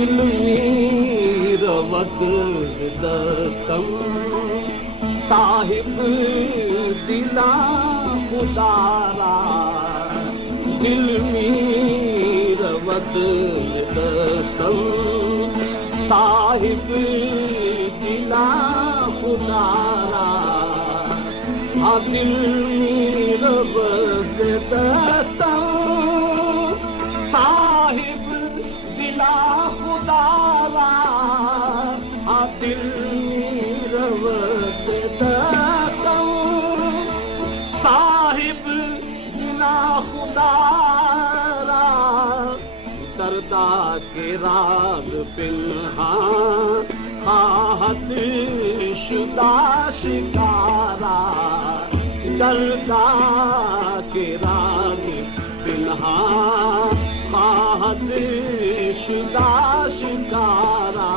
दिल मीर वद दस्तम साहिब दिला खुदारा दिल मीर वद दस्तम साहिब दिला खुदारा दिल मीर वद दस्तम साहिब दिला खुदारा दिल मीर वद दस्तम साहिब दिला खुदारा दर्दा के राग पिन्हां खाहत शुदा शिकारा दर्दा के राग पिन्हां खाहत शुदा शिकारा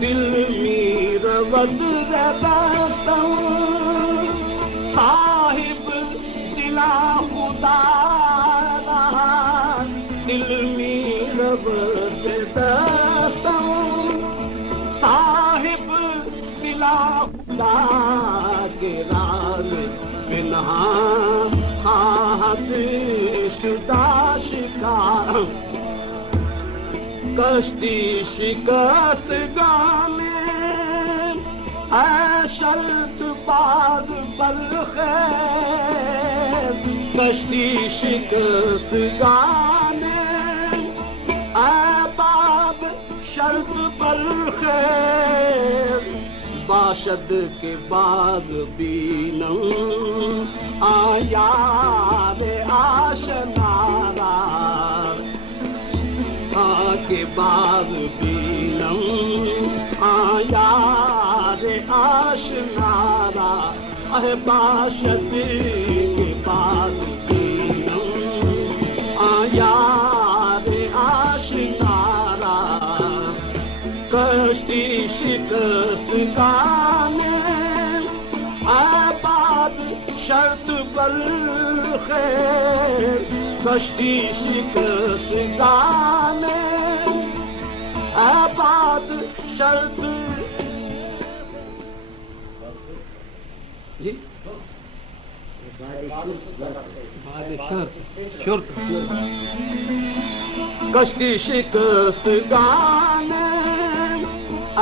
दिल मीर वद दस्तम साहिब दिला खुदारा दिल मीर वद दस्तम साहिब दिला खुदा के राग पिन्हां खाहत शुदा शिकार कश्ती शिकस्त गाने शर्त बाग बलखैर कश्ती शिकस्त गाने बाग शर्त बलखैर बाशद के बाग बीनम आया रे आशनारा के बाग बीनम आया रे आशनारा बाशद के बाग बीनम आया रे आशनारा कश्ती शिकस्त गाने आबाद शर्त बलखैर कश्ती शिकस्त गाने आबाद शर्त जी कश्ती शिकस्त गाने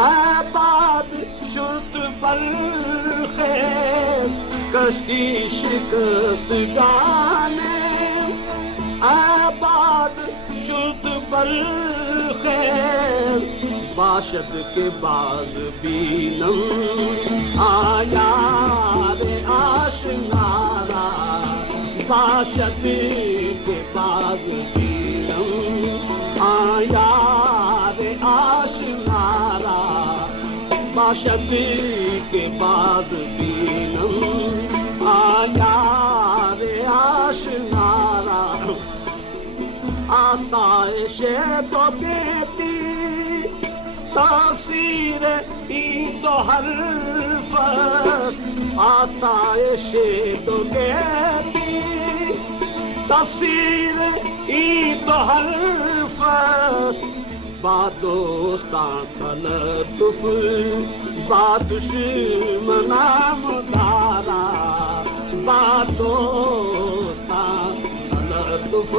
आबाद शुर्त बलखैर कश्ती शिकस्त गाने आबाद शुर्त बलखैर बाशद के बाग बीनम आया रे आशनारा बाशद के बाग बीनम आया रे आशनारा बाशद के बाग बीनम आया रे आशनारा आसाइशे तो देती तासीर ई तो हर्फ आसाइशे तो देती तफसीर ई तो हर्फ बादोस्तां तलतुफ बादुश्मना मुदारा बादोस्तां तलतुफ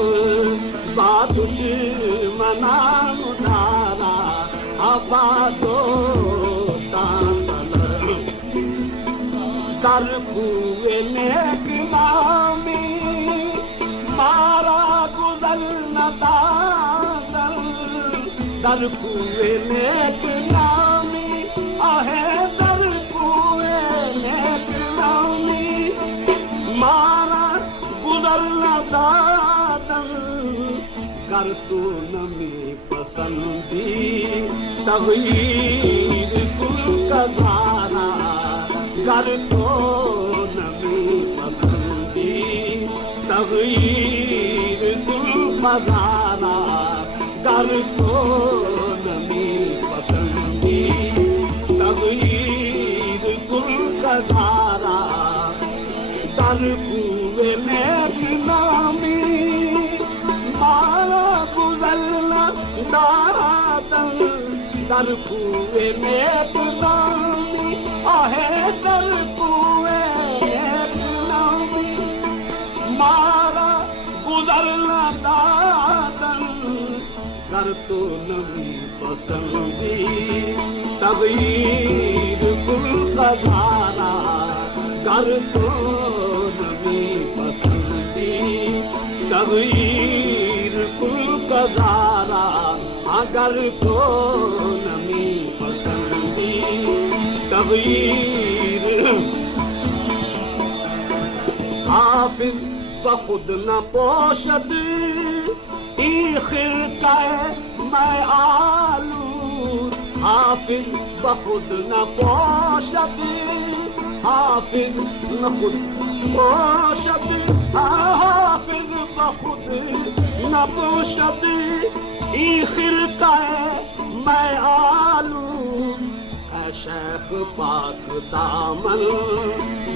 बादुश्मना मुदारा बादोस्तां तलतुफ कर कुए नेक नामी मारा गुजर न दादल दर कुए नेक नामी आहे दर कुए नेक नामी मारा गुजर न दादल कर तू नमी पसंदी तगयीर कुल कजारा कर तो नमी पसंदी तगयीर कुल मजारा कर तो नमी पसंदी तगयीर कुल कजारा कर कुए नेक नामी मारा गुजरना दारा दर कुए में नामी आहे दर कुए नामी मारा गुजरना दादन कर तो नमी पसंदी तगीर कुल खजाना कर तो नमी पसंदी तगीर कुल खजाना अगर तो नमी पसंदी तगीर हाफिज बखुद न पोशद खिरका मैं आलू हाफिज बखुद न पोशद हाफिज न खुद पोशद हाफिज बखुद न पोशद खिरका मैं आलू शेख पाक दामन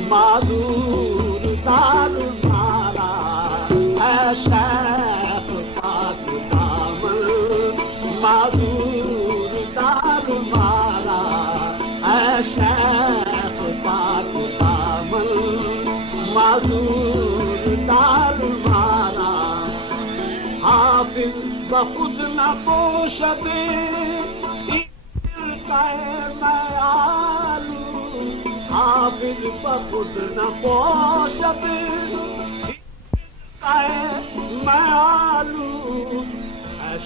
मादूर दाल मारा शेख पाक दामन मादूर दाल मारा शेख पाक दामन मादूर दाल मारा हाफिज बखुद न पोशदे मैं आलू हाफिज बखुद न पोशद मैं आलू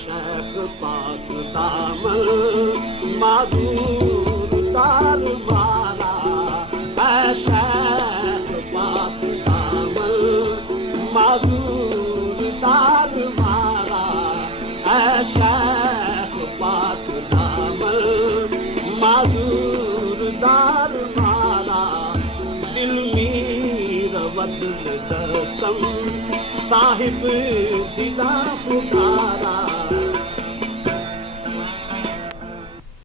शेख पाक दामन मादूर दाल मारा शेख पाक दामन मादूर दाल मारा शेख पाक दामन मादूर दार मारा दिल मीर बदल दसम साहिब दिला पुकारा